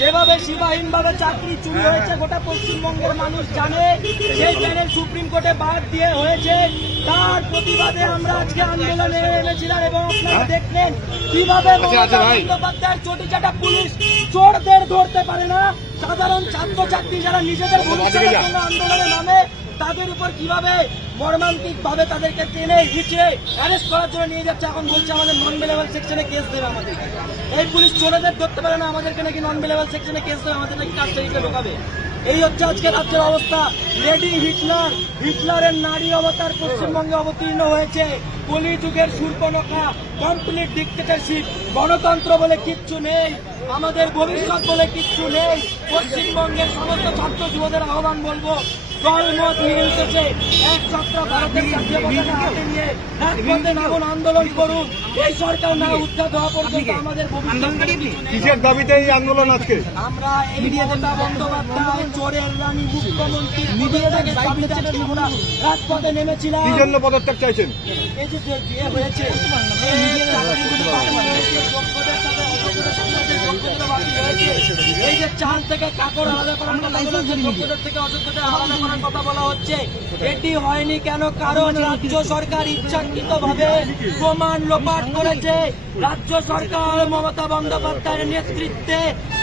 যেভাবে সীমাহীন ভাবে চাকরি চুরি হয়েছে গোটা পশ্চিমবঙ্গের মানুষ জানে সেই প্যানেল সুপ্রিম কোর্টে বাদ দিয়ে হয়েছে। তার প্রতিবাদে আমরা আজকে আন্দোলনে এনেছিলাম এবং আপনারা দেখলেন কীভাবে মমতা চাটা চটিচাটা পুলিশ চোরদের ধরতে পারে না। সাধারণ ছাত্রছাত্রী যারা নিজেদের ভবিষ্যতের জন্য আন্দোলনে নামে তাদের উপর কীভাবে মর্মান্তিক ভাবে তাদেরকে টেনে হিচড়ে অ্যারেস্ট করার জন্য নিয়ে যাচ্ছে এখন বলছে আমাদের নন বেলেবল সেকশনে কেস দেবে আমাদেরকে এই পুলিশ চোরেদের ধরতে পারে না, আমাদেরকে নাকি নন বেলেবল সেকশনে কেস দেবে, আমাদের নাকি কাস্টাডিতে ঢোকাবে। এই হচ্ছে আজকে রাজ্যের অবস্থা। লেডি হিটলার হিটলারের নারী অবতার পশ্চিমবঙ্গে অবতীর্ণ হয়েছে। কলি যুগের সূর্পনখা কমপ্লিট ডিক্টেটরশিপ গণতন্ত্র বলে কিচ্ছু নেই, আমাদের ভবিষ্যৎ বলে কিচ্ছু নেই। পশ্চিমবঙ্গের সমস্ত ছাত্র যুবদের আহ্বান বলব দলমত নির্বিশেষে এক ভারতের জাতীয় পতাকা হাতে নিয়ে রাজপথে নামুন আন্দোলন করুন। এই সরকার না উৎখাত হওয়া পর্যন্ত আমাদের। কিসের দাবিতে এই আন্দোলন আজকে? আমরা এই মমতা বন্দ্যোপাধ্যায় চোরের রানী মুখ্যমন্ত্রী মিডিয়াটাকে সামনে চেপে আমরা। রাজপথে নেমেছিলাম। কি জন্য পদত্যাগ চাইছেন? এই যে হয়েছে যে চাকরিগুলি বাতিল হয়েছে, যোগ্যদের সাথে অযোগ্যদের সাথে যে যোগ্যতা বাতিল হয়েছে, এই যে চাল থেকে কাকড় আলাদা করার কথা বলা হচ্ছে, যোগ্যদের থেকে অযোগ্যদের আলাদা করার কথা বলা হচ্ছে। এটি হয়নি কেন? কারণ রাজ্য সরকার ইচ্ছাকৃত ভাবে প্রমাণ লোপাট করেছে। রাজ্য সরকার মমতা বন্দ্যোপাধ্যায়ের নেতৃত্বে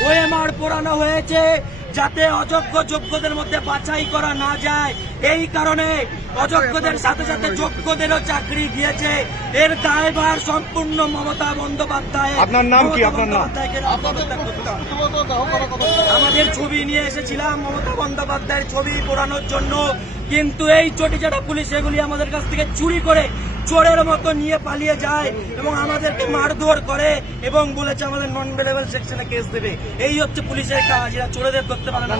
ওএমআর পোড়ানো হয়েছে। যাতে অযোগ্য যোগ্যদের মধ্যে বাছাই করা না যায়। এই কারণে অযোগ্যদের সাথে সাথে যোগ্যদেরও চাকরি দিয়েছে। এর দায়ভার সম্পূর্ণ মমতা বন্দ্যোপাধ্যায় আপনার নাম কি? আপনার নাম? আমাদের ছবি নিয়ে এসেছিলাম মমতা বন্দ্যোপাধ্যায়ের ছবি পোড়ানোর জন্য। কিন্তু এই চটিচাটা পুলিশ এগুলি আমাদের কাছ থেকে চুরি করে চোরের মতো নিয়ে পালিয়ে যায় এবং আমাদেরকে মারধর করে এবং বলেছে আমাদের নন বেলেবল সেকশনে কেস দেবে এই হচ্ছে পুলিশের কাজ এরা চোরেদের ধরতে পারে না?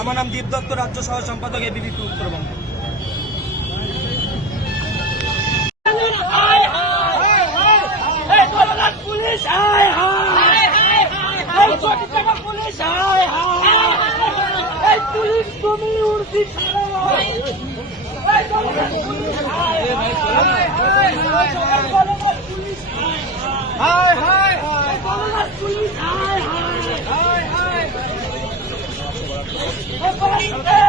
আমার নাম দীপ দত্ত রাজ্য সহ সম্পাদক এবিপি উত্তরবঙ্গ পুলিশ হায় হায় পুলিশ হায় হায় ¡Ocorita!